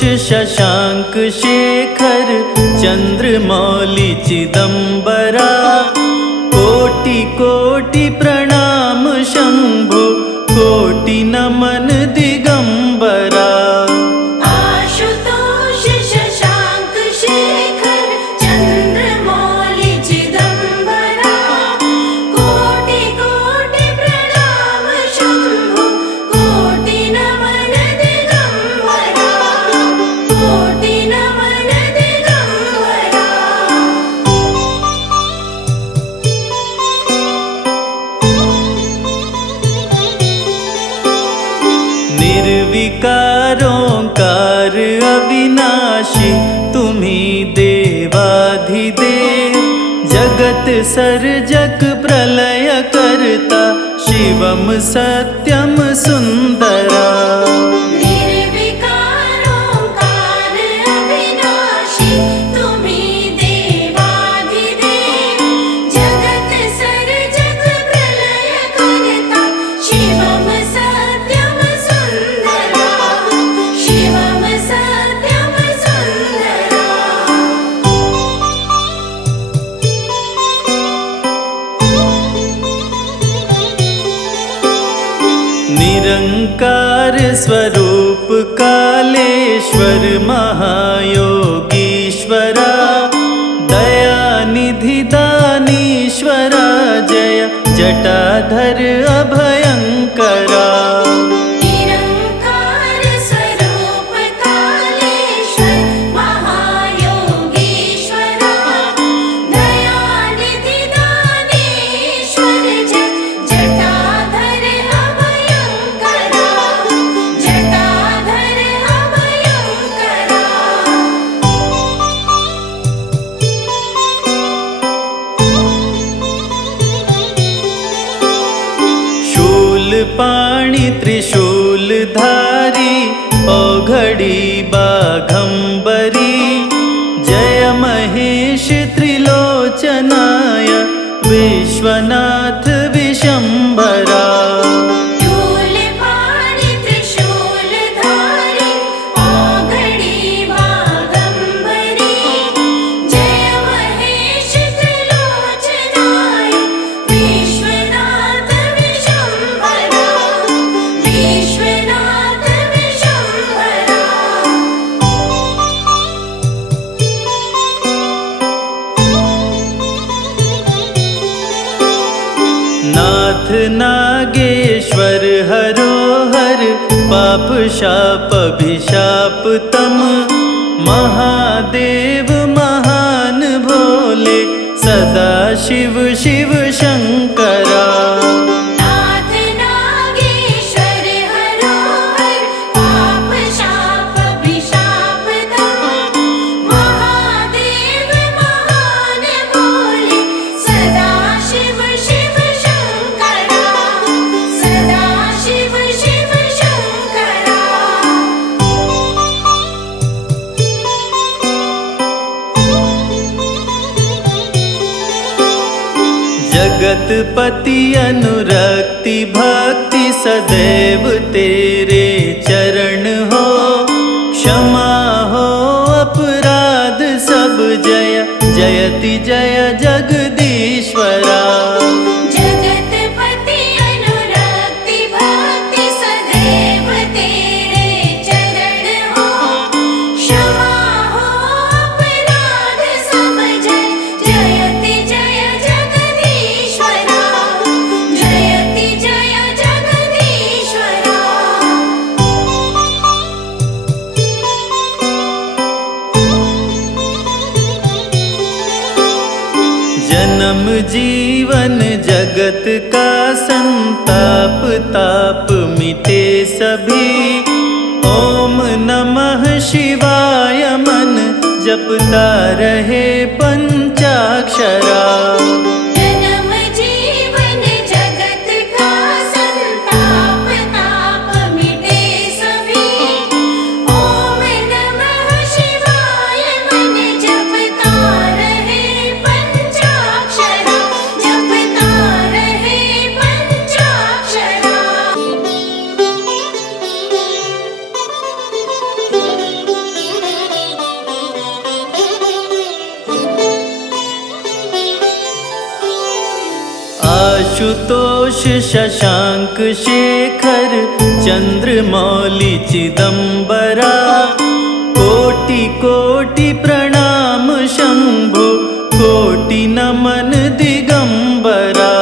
शशांक शेखर चंद्रमौली चिदंबरा। कोटि कोटि प्रणाम शंभो कोटि नमन दिगंबरा। आशुतोष शशांक शेखर चंद्रमौली चिदंबरा। कोटि कोटि प्रणाम शंभो कोटि नमन दिगंबरा। कोटि नमन दिगंबरा। निर्विकारोंकार अविनाशी तुम्ही देवाधिदेव। जगत सर्जक प्रलय करता शिवम सत्यम सुंदरा। निर्विकारोंकार अविनाशी तुम्ही देवाधिदेव। जगत सर्जक प्रलय करता शिवम सत्यम सुंदरा। शिवम सत्यम सुंदरा। निरंकार स्वरूप कालेश्वर महायोगीश्वरा। दयानिधि दानीश्वरा जय जटाधर अभयंकरा। निरंकार स्वरूप कालेश्वर महायोगीश्वरा। दयानिधि दानेश्वर जय जटाधर अभयंकरा। जटाधर अभयंकरा। शूलपाणि त्रिशूलधारी औघड़ी बाघंबरी। जय महेश त्रिलोचनाय विश्वनाथ विशंभरा। शूलपाणि त्रिशूलधारी औघड़ी बाघंबरी। जय महेश त्रिलोचनाय विश्वनाथ विशंभरा। विश्वनाथ विशंभरा। नाथ नागेश्वर हरोहर पाप शाप अभिशाप तम। महादेव महान भोले सदा शिव शिव शंकरा। नाथ नागेश्वर हरोहर पाप शाप अभिशाप तम। महादेव महान भोले सदा शिव शिव शंकरा। सदा शिव शिव शंकरा। जगतपति अनुरक्ति भक्ति सदैव तेरे चरण हो। क्षमा हो अपराध सब जय जयति जय जगदीश्वरा। जगतपति अनुरक्ति भक्ति सदैव तेरे चरण हो। क्षमा हो अपराध सब जय जयति जय जगदीश्वरा। जयति जय जगदीश्वरा। जन्म जीवन जगत का संताप ताप मिटे सभी। ओम नमः शिवाय मन जपता रहे पंचाक्षरा। जन्म जीवन जगत का संताप ताप मिटे सभी। ओम नमः शिवाय मन जपता रहे पंचाक्षरा। जपता रहे पंचाक्षरा। आशुतोष शशांक शेखर चंद्रमौली चिदंबरा कोटि कोटि प्रणाम शंभो कोटि नमन दिगंबरा।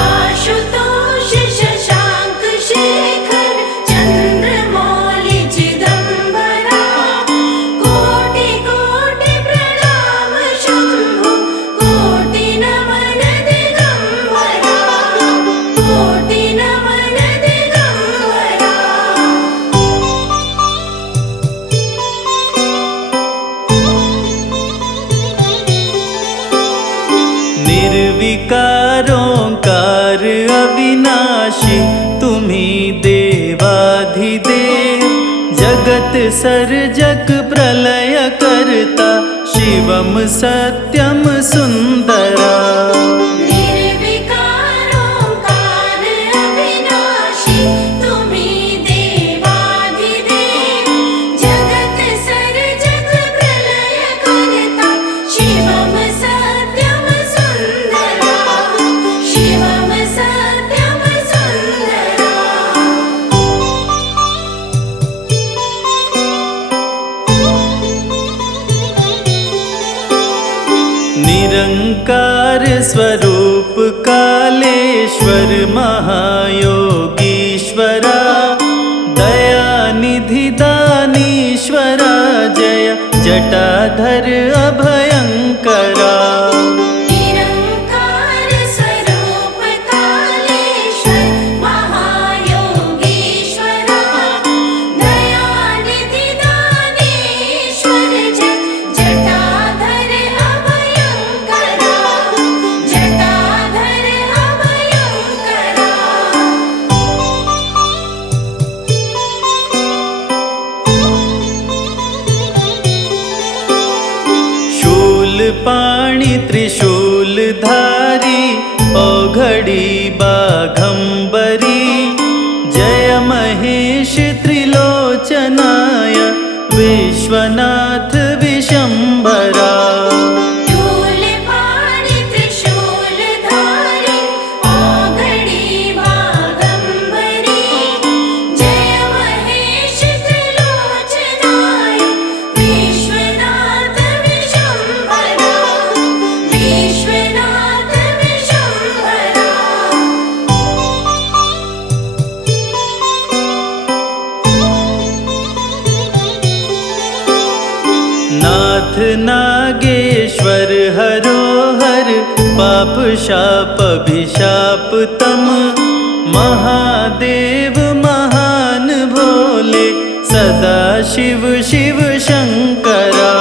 आशुतोष शशांक शेखर चंद्रमौली चिदंबरा कोटि कोटि प्रणाम शंभो कोटि नमन दिगंबरा कोटि नमन दिगंबरा। निर्विकारोंकार अविनाशी तुम्ही देवाधिदेव जगत सर्जक प्रलय करता शिवम सत्यम सुंदरा। निर्विकारोंकार अविनाशी तुम्ही देवाधिदेव जगत सर्जक प्रलय करता शिवम सत्यम सुंदरा शिवम सत्यम सुंदरा। निरंकार स्वरूप कालेश्वर महायोगीश्वरा दयानिधि दानीश्वरा जय जटाधर अभयंकरा। निरंकार स्वरूप कालेश्वर महायोगीश्वरा दयानिधि दानेश्वर जटाधर अभयंकरा जटाधर अभयंकरा। शूलपाणि त्रिशूलधारी औघड़ी बाघंबरी जय महेश त्रिलोचनाय विश्वनाथ विशंभरा। शूलपाणि त्रिशूलधारी औघड़ी बाघंबरी जय महेश त्रिलोचनाय विश्वनाथ विशंभरा विश्वनाथ विशंभरा। नाथ नागेश्वर हरोहर पाप शाप अभिशाप तम महादेव महान भोले सदा शिव शिव शंकरा।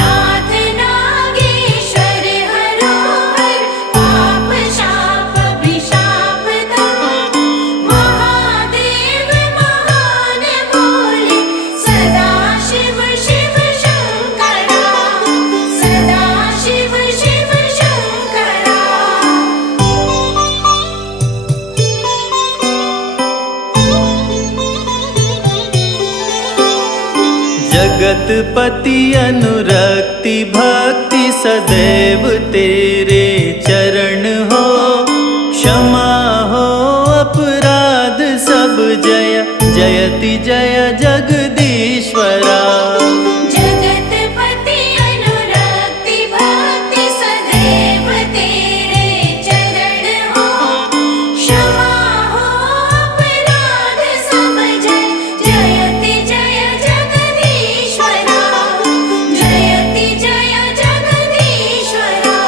नाथ नागेश्वर हरोहर पाप शाप अभिशाप तम महादेव महान भोले सदा शिव शिव शंकरा सदा शिव शिव शंकरा। जगतपति अनुरक्ति भक्ति सदैव तेरे चरण हो क्षमा हो अपराध सब जय जयति जय जगदीश्वरा। जगतपति अनुरक्ति भक्ति सदैव तेरे चरण हो क्षमा हो अपराध सब जय जयति जय जगदीश्वरा जयति जय जगदीश्वरा।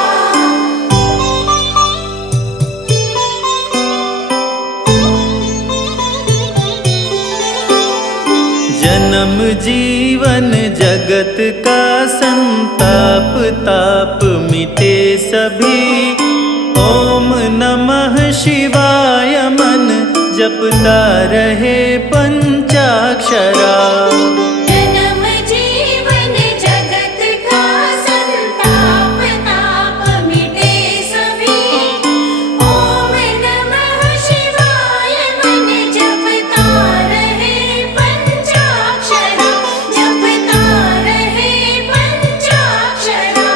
जन्म जीवन जगत का संताप ताप मिटे सभी ओम नमः शिवाय मन जपता रहे पंचाक्षरा। जन्म जीवन जगत का संताप ताप मिटे सभी ओम नमः शिवाय मन जपता रहे पंचाक्षरा जपता रहे पंचाक्षरा।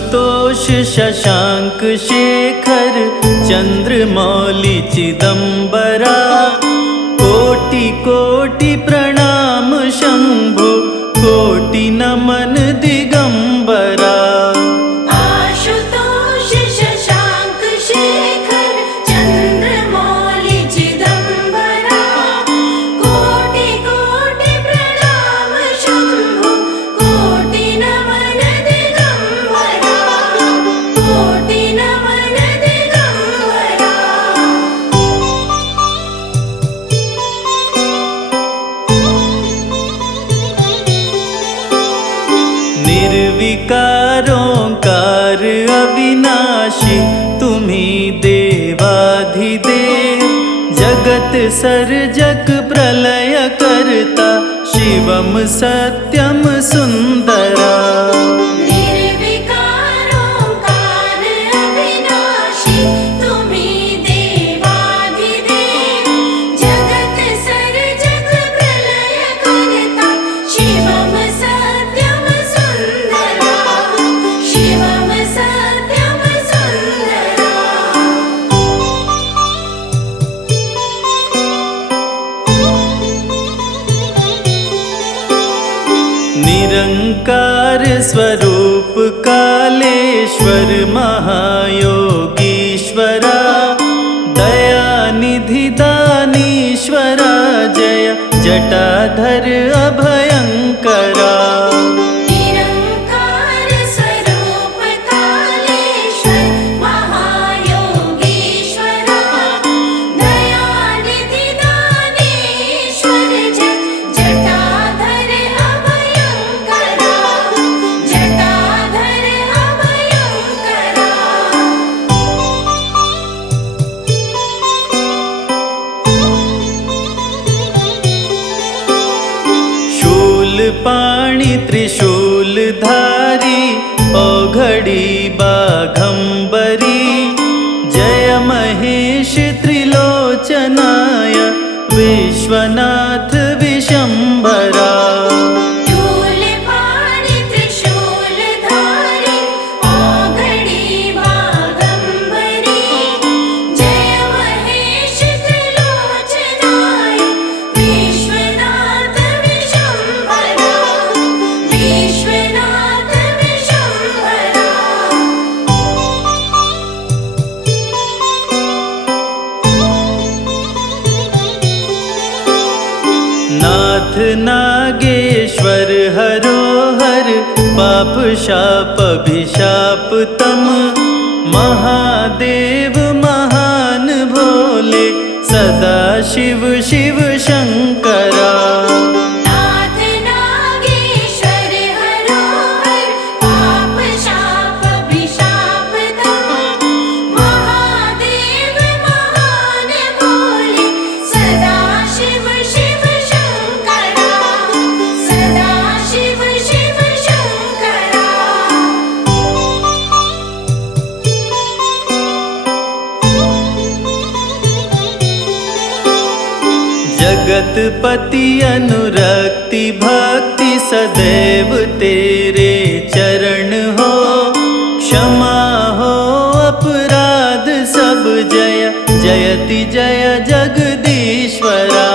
आशुतोष शशांक शेखर चंद्रमौली चिदंबरा कोटि कोटि प्रणाम शंभो कोटि नमन दिगंबरा। आशुतोष शशांक शेखर चंद्रमौली चिदंबरा कोटि कोटि प्रणाम शंभो कोटि नमन दिगंबरा कोटि नमन दिगंबरा। निर्विकारोंकार अविनाशी तुम्ही देवाधिदेव जगत सर्जक प्रलय करता शिवम सत्यम सुंदरा। निर्विकारोंकार अविनाशी तुम्ही देवाधिदेव जगत सर्जक प्रलय करता शिवम सत्यम सुंदरा शिवम सत्यम सुंदरा। निरंकार स्वरूप कालेश्वर महायोगीश्वरा दयानिधि दानीश्वरा जय जटाधर अभयंकरा। निरंकार स्वरूप कालेश्वर महायोगीश्वरा दयानिधि दानेश्वर जय जटाधर अभयंकरा जटाधर अभयंकरा। शूलपाणि त्रिशूलधारी औघड़ी बाघंबरी जय महेश त्रिलोचनाय विश्वनाथ विशंभरा। शूलपाणि त्रिशूलधारी औघड़ी बाघंबरी जय महेश त्रिलोचनाय विश्वनाथ विशंभरा विश्वनाथ विशंभरा। नाथ नागेश्वर हरोहर पाप शाप अभिशाप तम महादेव महान भोले सदा शिव शिव शंकरा। नाथ नागेश्वर हरोहर पाप शाप अभिशाप तम महादेव महान भोले सदा शिव शिव शंकरा सदा शिव शिव शंकरा। जगतपति अनुरक्ति भक्ति सदैव तेरे चरण हो क्षमा हो अपराध सब जय जयति जय जगदीश्वरा।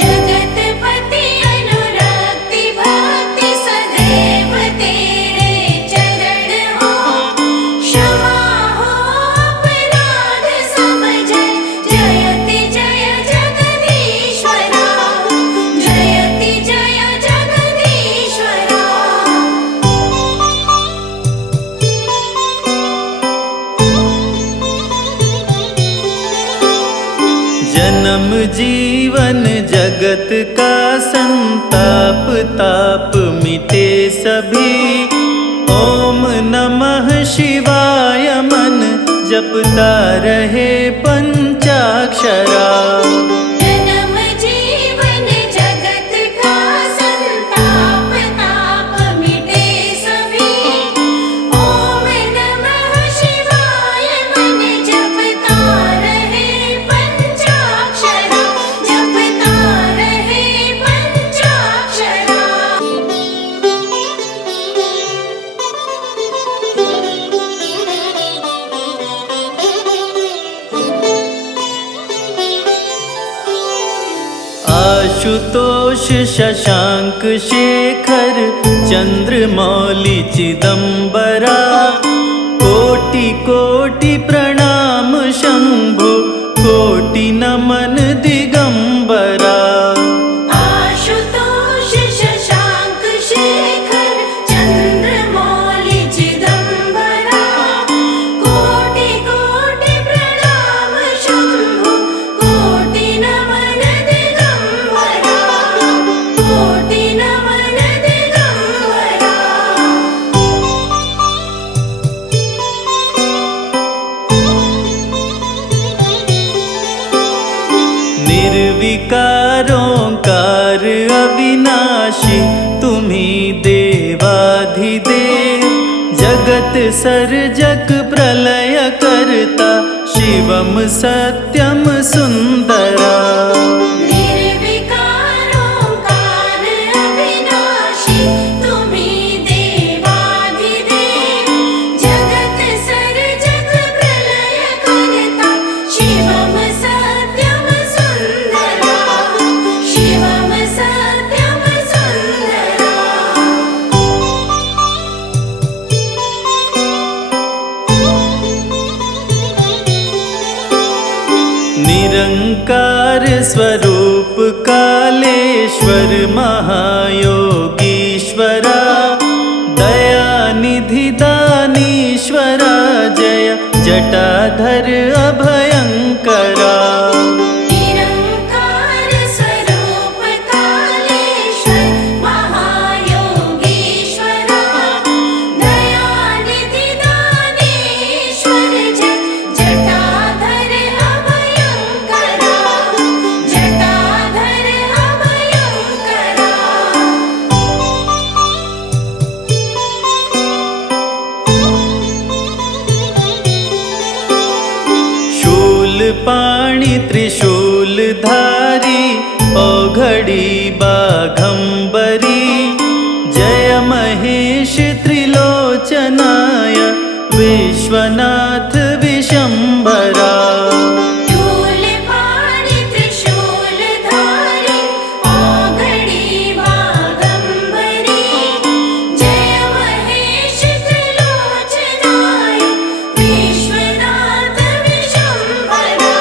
जगतपति अनुरक्ति भक्ति सदैव तेरे चरण हो क्षमा हो अपराध सब जय जयति जय जगदीश्वरा जयति जय जगदीश्वरा। जन्म जीवन जगत का संताप ताप मिटे सभी ओम नमः शिवाय मन जपता रहे पंचाक्षरा। जन्म जीवन जगत का संताप ताप मिटे सभी ओम नमः शिवाय मन जपता रहे पंचाक्षरा जपता रहे पंचाक्षरा। आशुतोष शशांक शेखर चंद्रमौली चिदंबरा कोटि कोटि प्रणाम शंभो कोटि नमन दिगंबरा। आशुतोष शशांक शेखर चंद्रमौली चिदंबरा कोटि कोटि प्रणाम शंभो कोटि नमन दिगंबरा कोटि नमन दिगंबरा। निर्विकारोंकार अविनाशी तुम्ही देवाधिदेव जगत सर्जक प्रलय करता शिवम सत्यम सुंदरा। निर्विकारोंकार अविनाशी तुम्ही देवाधिदेव जगत सर्जक प्रलय करता शिवम सत्यम सुंदरा शिवम सत्यम सुंदरा। निरंकार स्वरूप कालेश्वर महायोगीश्वरा दयानिधि दानीश्वरा जय जटाधर अभयंकरा। निरंकार स्वरूप कालेश्वर महायोगीश्वरा दयानिधि दानीश्वर जय जटाधर अभयंकरा जटाधर अभयंकरा। शूलपाणि त्रिशूलधारी औघड़ी बाघंबरी जय महेश त्रिलोचनाय विश्वनाथ विशंभरा। शूलपाणि त्रिशूलधारी औघड़ी बाघंबरी जय महेश त्रिलोचनाय विश्वनाथ विशंभरा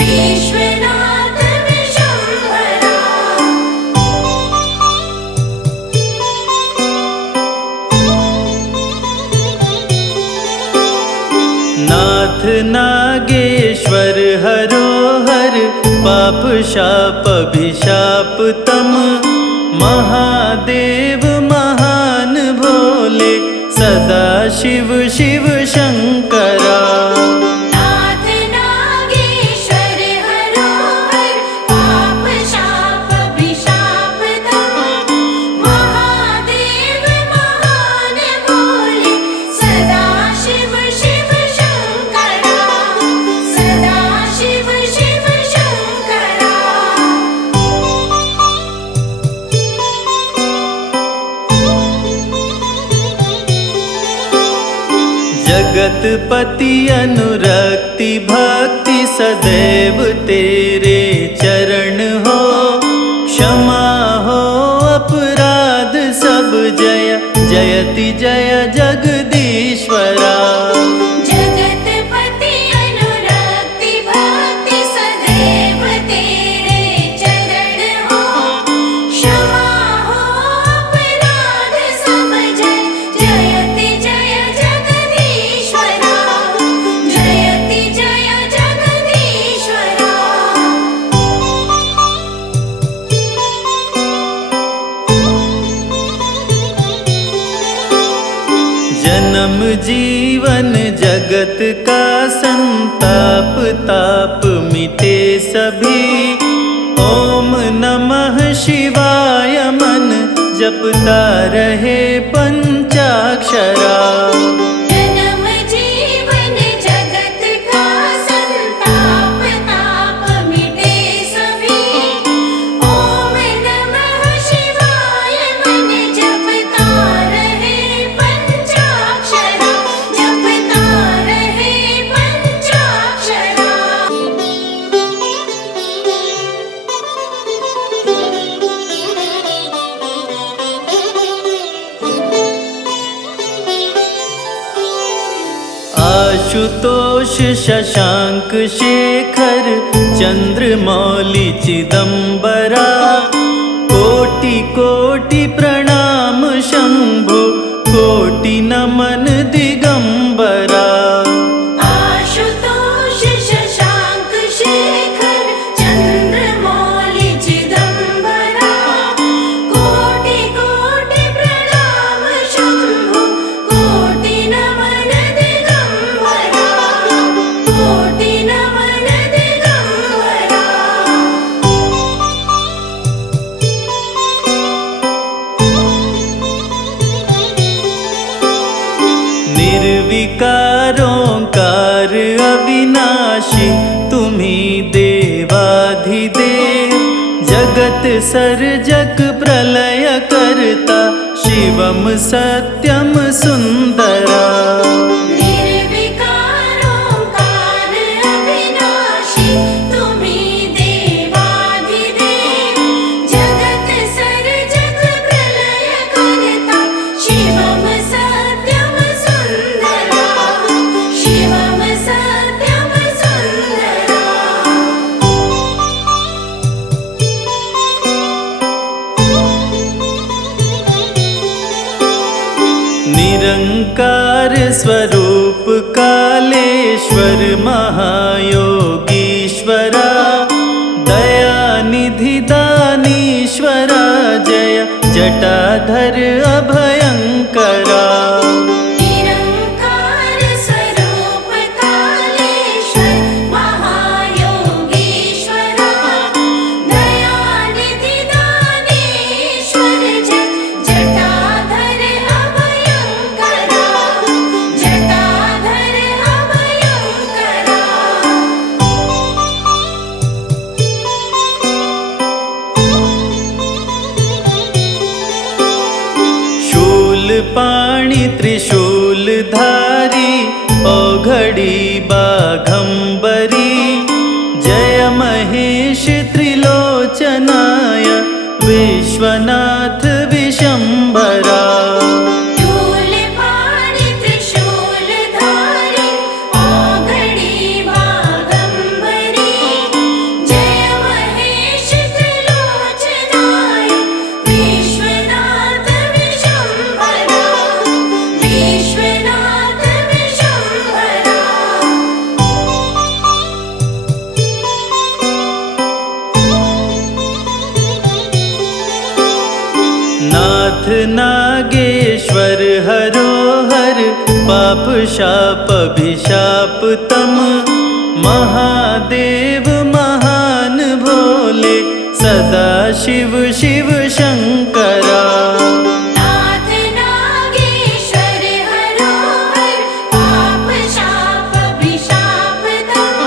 विश्वनाथ विशंभरा। नाथ नागेश्वर हरोहर पाप शाप अभिशाप तम महादेव महान भोले सदा शिव शिव शंकरा। नाथ नागेश्वर हरोहर पाप शाप अभिशाप तम महादेव महान भोले सदा शिव शिव शंकरा सदा शिव शिव शंकरा। जगतपति अनुरक्ति भक्ति सदैव तेरे चरण हो क्षमा हो अपराध सब जय जयति जय जगदीश्वरा। जगतपति अनुरक्ति भक्ति सदैव तेरे चरण हो क्षमा हो अपराध सब जय जयति जय जगदीश्वरा जयति जय जगदीश्वरा। जन्म जीवन जगत का संताप ताप मिटे सभी ओम नमः शिवाय मन जपता रहे पंचाक्षरा। जन्म जीवन जगत का संताप ताप मिटे सभी ओम नमः शिवाय मन जपता रहे पंचाक्षरा जपता रहे पंचाक्षरा। आशुतोष शशांक शेखर चंद्रमौली चिदंबरा कोटि कोटि प्रणाम शंभो कोटि नमन दिगंबरा आशुतोष शशांक शेखर चंद्रमौली चिदंबरा कोटि कोटि प्रणाम शंभो कोटि नमन दिगंबरा कोटि नमन दिगंबरा निर्विकारोंकार अविनाशी तुम्ही देवाधिदेव जगत सर्जक प्रलय करता शिवम सत्यम सुंदरा निर्विकारोंकार अविनाशी तुम्ही देवाधिदेव जगत सर्जक प्रलय करता शिवम सत्यम सुंदरा शिवम सत्यम सुंदरा निरंकार स्वरूप कालेश्वर महायोगीश्वरा दयानिधि दानीश्वरा जय जटाधर अभयंकरा निरंकार स्वरूप कालेश्वर महायोगीश्वरा दयानिधि दानेश्वर जटाधर अभयंकरा जटाधर अभयंकरा शूलपाणि त्रिशूलधारी औघड़ी बाघंबरी जय महेश त्रिलोचनाय विश्वनाथ विशंभरा शूलपाणि त्रिशूलधारी औघड़ी बाघंबरी जय महेश त्रिलोचनाय विश्वनाथ विशंभरा विश्वनाथ विशंभरा नाथ नागेश्वर हरोहर पाप शाप अभिशाप तम महादेव महान भोले सदा शिव शिव शंकरा नाथ नागेश्वर हरोहर पाप शाप अभिशाप तम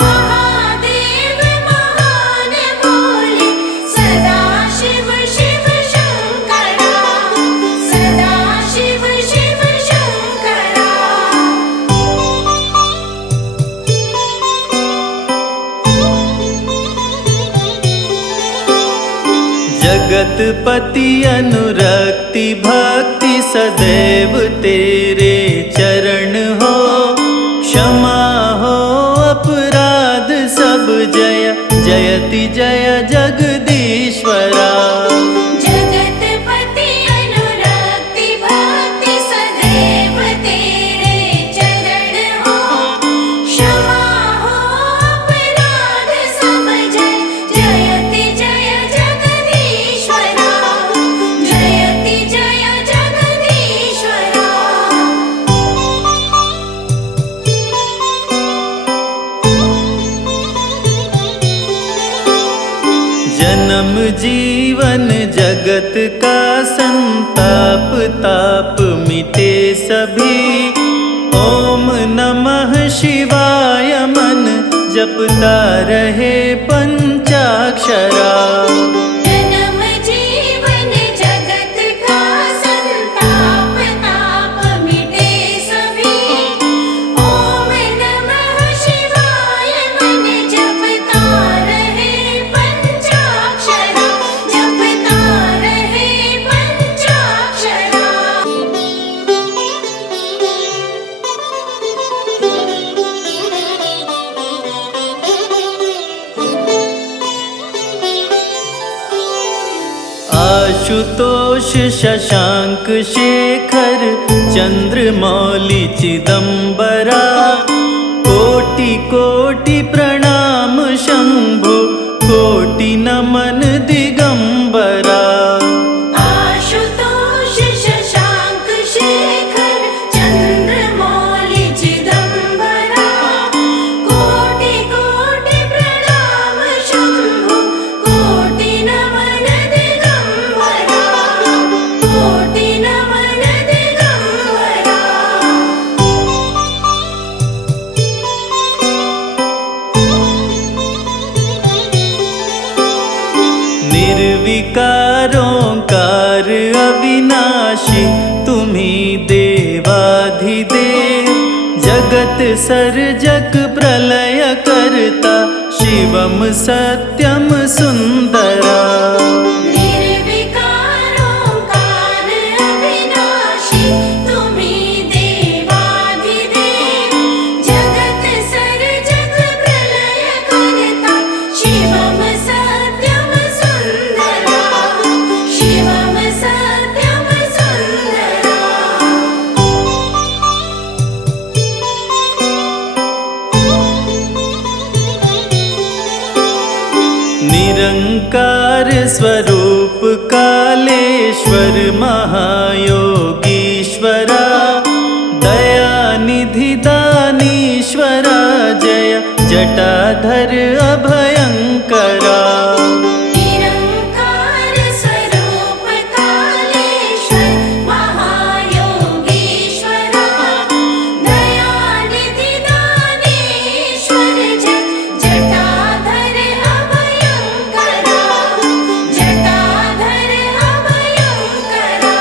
महादेव महान भोले सदा शिव शिव शंकरा सदा शिव शिव शंकरा जगतपति अनुरक्ति भक्ति सदैव तेरे चरण हो क्षमा हो अपराध सब जय जयति जय जगदीश्वरा जगतपति अनुरक्ति भक्ति सदैव तेरे चरण हो क्षमा हो अपराध सब जय जयति जय जगदीश्वरा जयति जय जगदीश्वरा जन्म जीवन जगत का संताप ताप मिटे सभी ओम नमः शिवाय मन जपता रहे पंचाक्षरा जन्म जीवन जगत का संताप ताप मिटे सभी ओम नमः शिवाय मन जपता रहे पंचाक्षरा जपता रहे पंचाक्षरा आशुतोष शशांक शेखर चंद्रमौली चिदंबरा कोटि कोटि प्रणाम शंभो कोटि नमन दिगंबरा। आशुतोष शशांक शेखर चंद्रमौली चिदंबरा कोटि कोटि प्रणाम शंभो कोटि नमन दिगंबरा कोटि नमन दिगंबरा। निर्विकारोंकार अविनाशी तुम्ही देवाधिदेव जगत सर्जक प्रलय करता शिवम सत्यम सुंदरा। निर्विकारोंकार अविनाशी तुम्ही देवाधिदेव जगत सर्जक प्रलय करता शिवम सत्यम सुंदरा शिवम सत्यम सुंदरा। निरंकार स्वरूप कालेश्वर महायोगीश्वरा दयानिधि दानीश्वरा जय जटाधर अभयंकरा। निरंकार स्वरूप कालेश्वर महायोगीश्वरा दयानिधि दानेश्वर जय जटाधर अभयंकरा जटाधर अभयंकरा।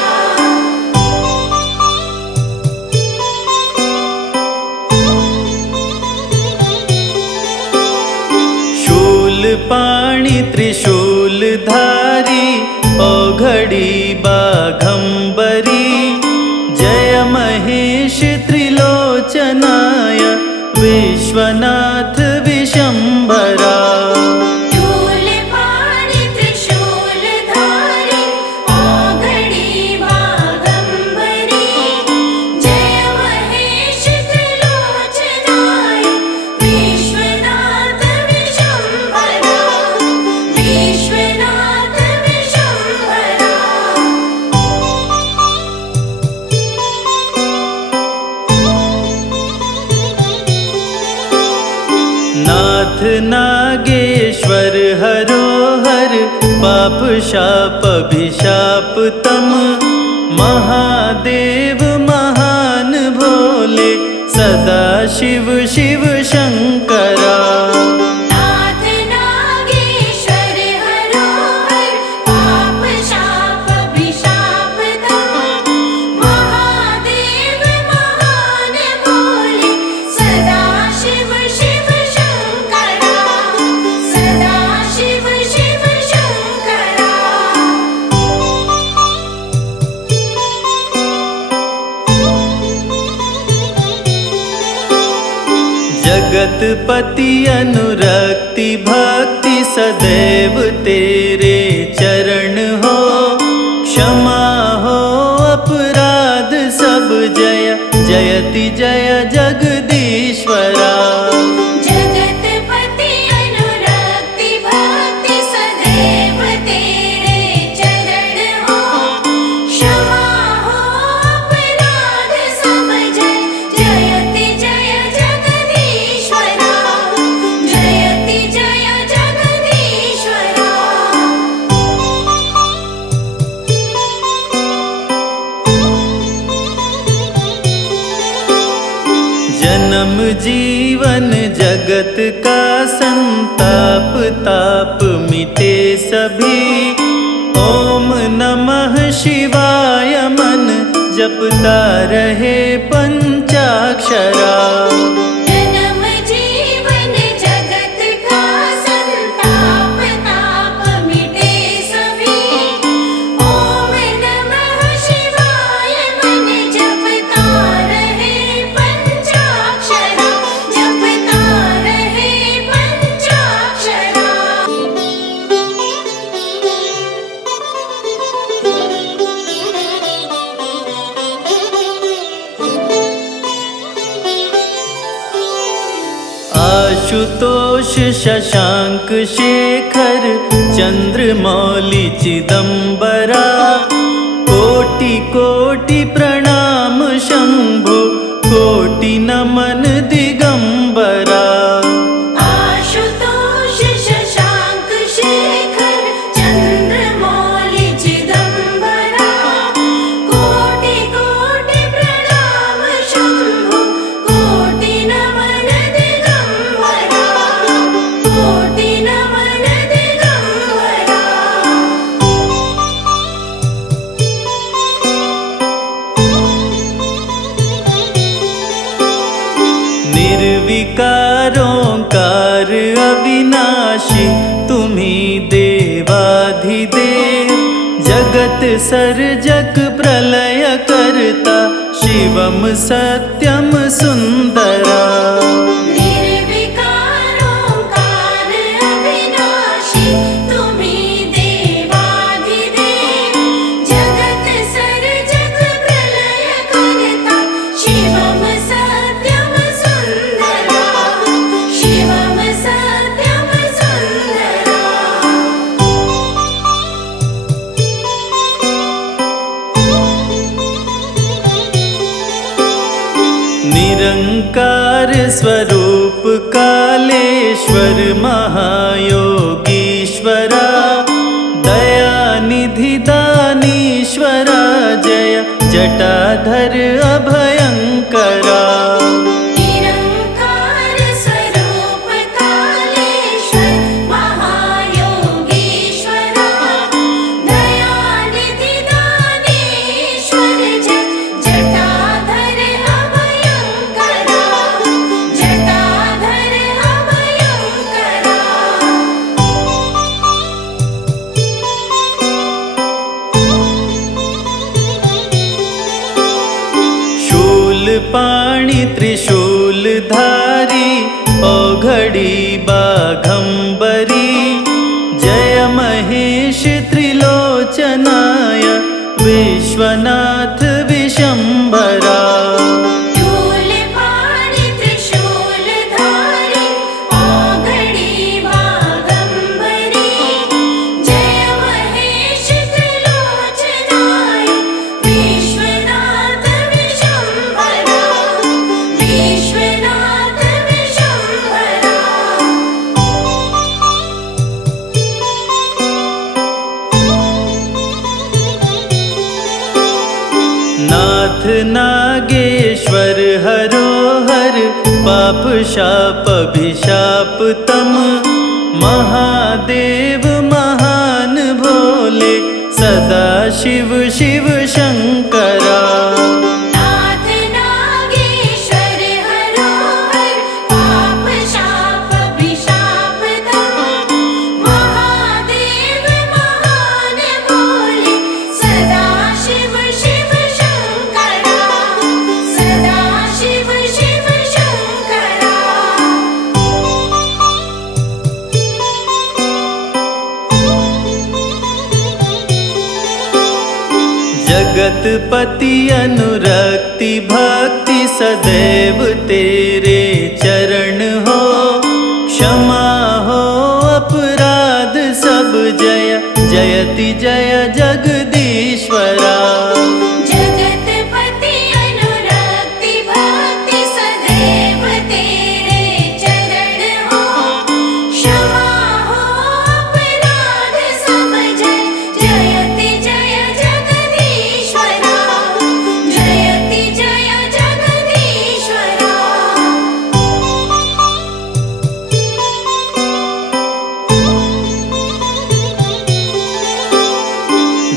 शूलपाणि त्रिशूलधारी औघड़ी बाघंबरी जय महेश त्रिलोचनाय विश्वनाथ विशंभरा। शूलपाणि त्रिशूलधारी औघड़ी बाघंबरी जय महेश त्रिलोचनाय विश्वनाथ विशंभरा विश्वनाथ विशंभरा। नाथ नागेश्वर हरोहर पाप शाप अभिशाप तम महादेव महान भोले सदा शिव शिव शंकरा। नाथ नागेश्वर हरोहर पाप शाप अभिशाप तम महादेव महान भोले सदा शिव शिव शंकरा सदा शिव शिव शंकरा। जगतपति अनुरक्ति भक्ति सदैव तेरे चरण हो क्षमा हो अपराध सब जय जयति जय जगदीश्वरा। जगतपति अनुरक्ति भक्ति सदैव तेरे चरण हो क्षमा हो अपराध सब जय जयति जय जगदीश्वरा जयति जय जगदीश्वरा। जन्म जीवन जगत का संताप ताप मिटे सभी ओम नमः शिवाय मन जपता रहे पंचाक्षरा। जन्म जीवन जगत का संताप ताप मिटे सभी ओम नमः शिवाय मन जपता रहे पंचाक्षरा जपता रहे पंचाक्षरा। आशुतोष शशांक शेखर चंद्रमौली चिदंबरा कोटि कोटि प्रणाम शंभो कोटि नमन दिगंबरा। आशुतोष शशांक शेखर चंद्रमौली चिदंबरा कोटि कोटि प्रणाम शंभो कोटि नमन दिगंबरा कोटि नमन दिगंबरा। निर्विकारोंकार अविनाशी तुम्ही देवाधिदेव जगत सर्जक प्रलय करता शिवम सत्यम सुंदरा। निर्विकारोंकार अविनाशी तुम्ही देवाधिदेव जगत सर्जक प्रलय करता शिवम सत्यम सुंदरा शिवम सत्यम सुंदरा। निरंकार स्वरूप कालेश्वर महायोगीश्वरा दयानिधि दानीश्वरा जय जटाधर अभयंकरा। निरंकार स्वरूप कालेश्वर महायोगीश्वरा दयानिधि दानीश्वर जय जटाधर अभयंकरा जटाधर अभयंकरा। शूलपाणि त्रिशूलधारी औघड़ी बाघंबरी जय महेश त्रिलोचनाय विश्वनाथ विशंभरा। शूलपाणि त्रिशूलधारी औघड़ी बाघंबरी जय महेश त्रिलोचनाय विश्वनाथ विशंभरा विश्वनाथ विशंभरा। नाथ नागेश्वर हरोहर पाप शाप अभिशाप तम महादेव महान भोले सदा शिव शिव शंकरा। नाथ नागेश्वर हरोहर पाप शाप अभिशाप तम महादेव महान भोले सदा शिव शिव शंकरा सदा शिव शिव शंकरा। जगतपति अनुरक्ति भक्ति सदैव तेरे चरण हो क्षमा हो अपराध सब जय जयति जय जगदीश्वरा। जगतपति अनुरक्ति भक्ति सदैव तेरे चरण हो क्षमा हो अपराध सब जय जयति जय जगदीश्वरा जयति जय जगदीश्वरा।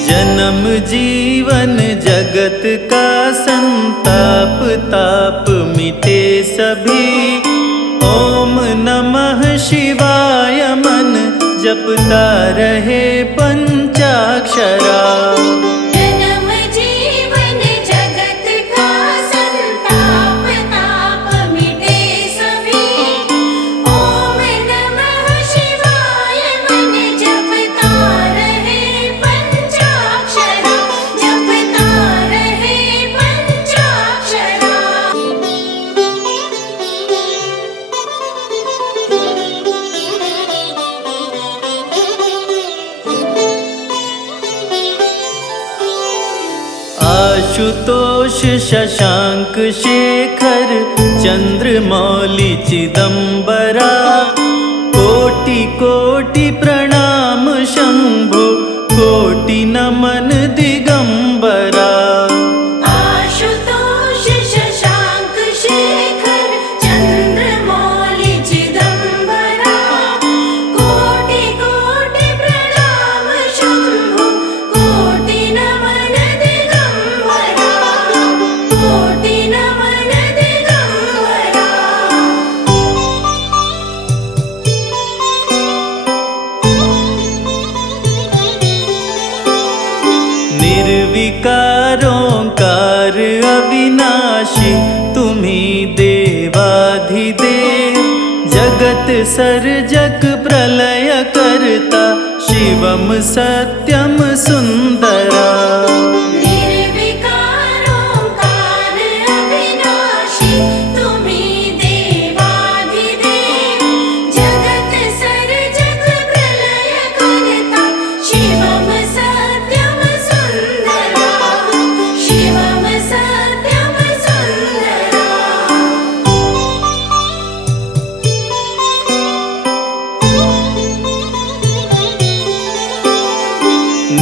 जन्म जीवन जगत का संताप ताप मिटे सभी ओम नमः शिवाय मन जपता रहे पंचाक्षरा। जन्म जीवन जगत का संताप ताप मिटे सभी ओम नमः शिवाय मन जपता रहे पंचाक्षरा जपता रहे पंचाक्षरा। आशुतोष शशांक शेखर चंद्रमौलि चिदंबरा कोटि कोटि प्रणाम शंभो कोटि नमन दिगंबरा आशुतोष शशांक शेखर चंद्रमौलि चिदंबरा कोटि कोटि प्रणाम शंभो कोटि नमन दिगंबरा कोटि नमन दिगंबरा निर्विकारोंकार अविनाशी तुम्ही देवाधिदेव जगत सर्जक प्रलय करता शिवम सत्यम सुंदरा निर्विकारोंकार अविनाशी तुम्ही देवाधिदेव जगत सर्जक प्रलय करता शिवम सत्यम सुंदरा शिवम सत्यम सुंदरा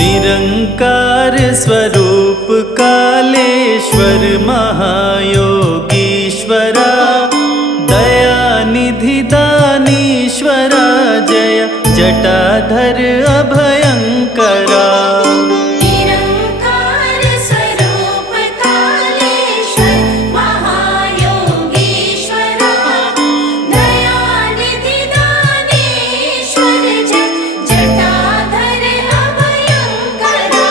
निरंकार स्वरूप कालेश्वर महायोगीश्वरा दयानिधि दानीश्वरा जय जटाधर अभयंकरा निरंकार स्वरूप कालेश्वर महायोगीश्वरा दयानिधि दानेश्वर जटाधर अभयंकरा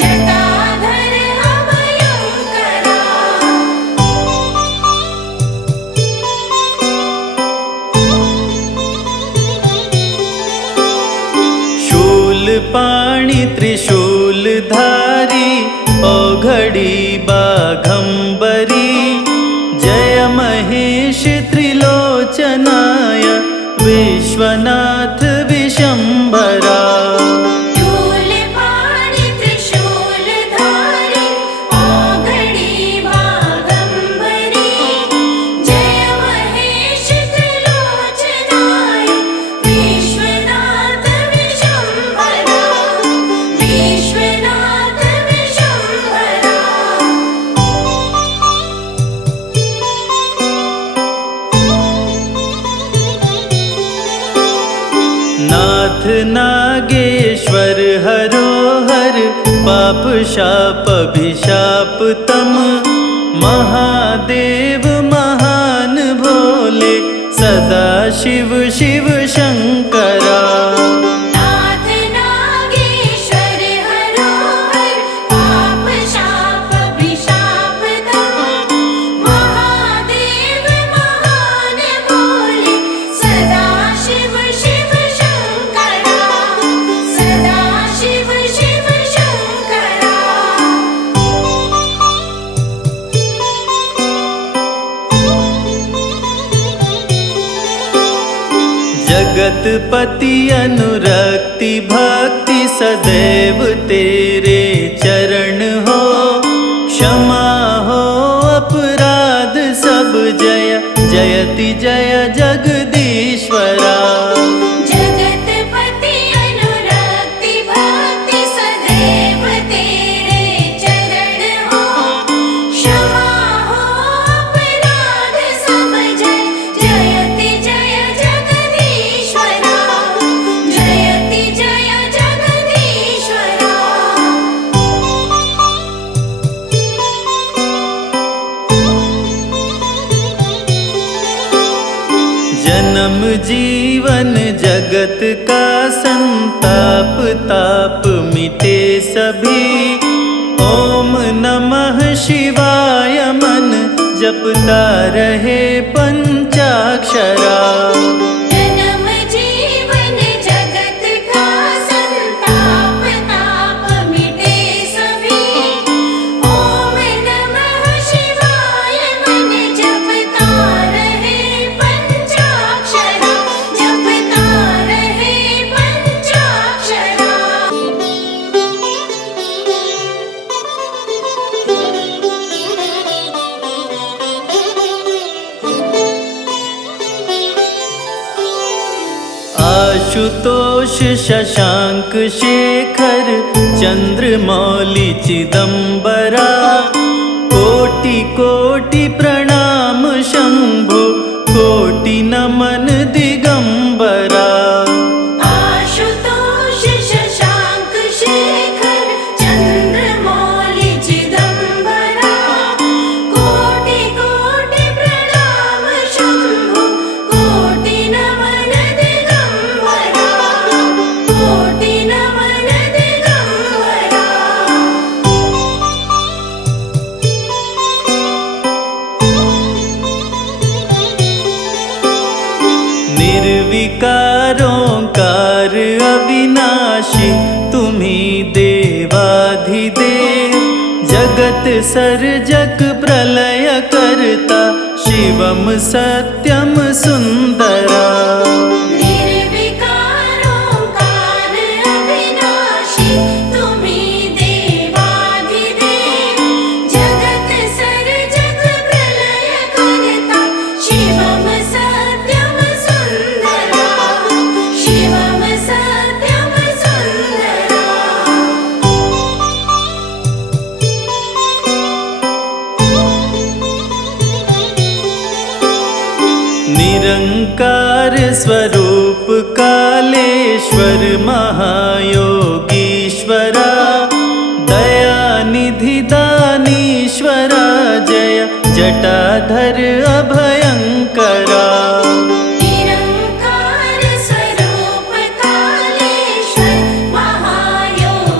जटाधर अभयंकरा शूलपाणि त्रिशूलधारी औघड़ी बाघंबरी जय महेश त्रिलोचनाय विश्वनाथ विशंभरा शूलपाणि त्रिशूलधारी औघड़ी बाघंबरी जय महेश त्रिलोचनाय विश्वनाथ विशंभरा विश्वनाथ विशंभरा नाथ नागेश्वर हरोहर पाप शाप अभिशाप तम महादेव महान भोले सदा शिव शिव शंकरा नाथ नागेश्वर हरोहर पाप शाप अभिशाप तम महादेव महान भोले सदा शिव शिव शंकरा सदा शिव शिव शंकरा जगतपति अनुरक्ति भक्ति सदैव तेरे चरण हो क्षमा हो अपराध सब जय जयति जय जगदीश्वरा जगतपति अनुरक्ति भक्ति सदैव तेरे चरण हो क्षमा हो अपराध सब जय जयति जय जगदीश्वरा जयति जय जगदीश्वरा जन्म जीवन जगत का संताप ताप मिटे सभी ओम नमः शिवाय मन जपता रहे पंचाक्षरा जन्म जीवन जगत का संताप ताप मिटे सभी ओम नमः शिवाय मन जपता रहे पंचाक्षरा जपता रहे पंचाक्षरा आशुतोष शशांक शेखर चंद्रमौली चिदंबरा कोटि कोटि प्रणाम शंभो कोटि नमन दिगंबरा। आशुतोष शशांक शेखर चंद्रमौली चिदंबरा कोटि कोटि प्रणाम शंभो कोटि नमन दिगंबरा कोटि नमन दिगंबरा। निर्विकारोंकार अविनाशी तुम्ही देवाधिदेव जगत सर्जक प्रलय करता शिवम सत्यम सुंदरा। निर्विकारोंकार अविनाशी तुम्ही देवाधिदेव जगत सर्जक प्रलय करता शिवम सत्यम सुंदरा शिवम सत्यम सुंदरा। निरंकार स्वरूप कालेश्वर महायोगीश्वरा दयानिधि दानीश्वरा जय जटाधर अभयंकरा। निरंकार स्वरूप कालेश्वर महायोगीश्वरा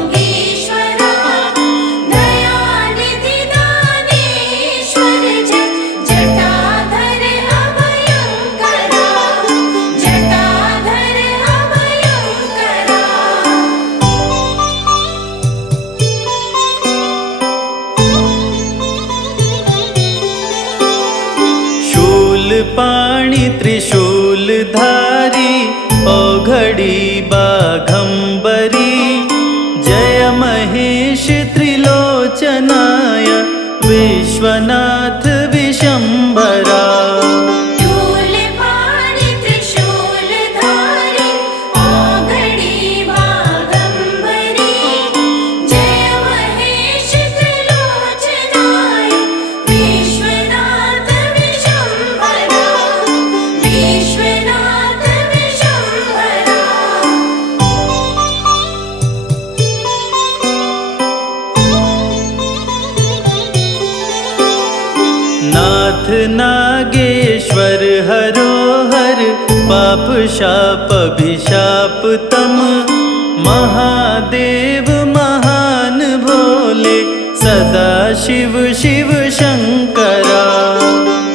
दयानिधि दानेश्वर जय जटाधर अभयंकरा जटाधर अभयंकरा। शूलपाणि त्रिशूलधारी औघड़ी बाघंबरी जय महेश त्रिलोचनाय विश्वनाथ विशंभरा। शूलपाणि त्रिशूलधारी औघड़ी बाघंबरी जय महेश त्रिलोचनाय विश्वनाथ विशंभरा विश्वनाथ विशंभरा। नाथ नागेश्वर हरोहर पाप शाप अभिशाप तम महादेव महान भोले सदा शिव शिव शंकरा।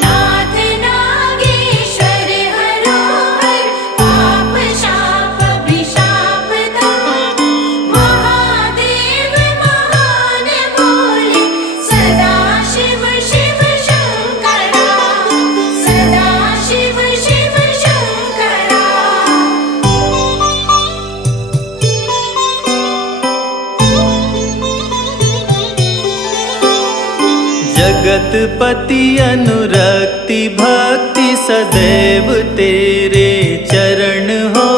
नाथ नागेश्वर हरोहर पाप शाप अभिशाप तम महादेव महान भोले सदा शिव शिव शंकरा सदा शिव शिव शंकरा। जगतपति अनुरक्ति भक्ति सदैव तेरे चरण हो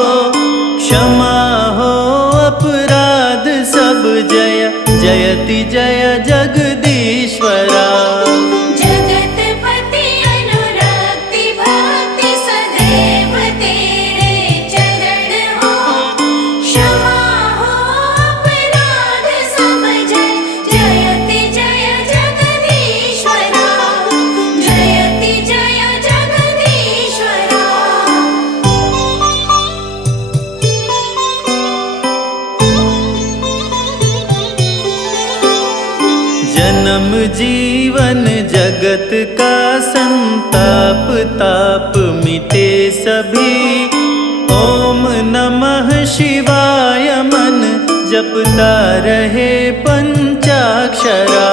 क्षमा हो अपराध सब जय जयति जय जगदीश्वरा। जगतपति अनुरक्ति भक्ति सदैव तेरे चरण हो क्षमा हो अपराध सब जय जयति जय जगदीश्वरा जयति जय जगदीश्वरा। जन्म जीवन जगत का संताप ताप मिटे सभी ओम नमः शिवाय मन जपता रहे पंचाक्षरा।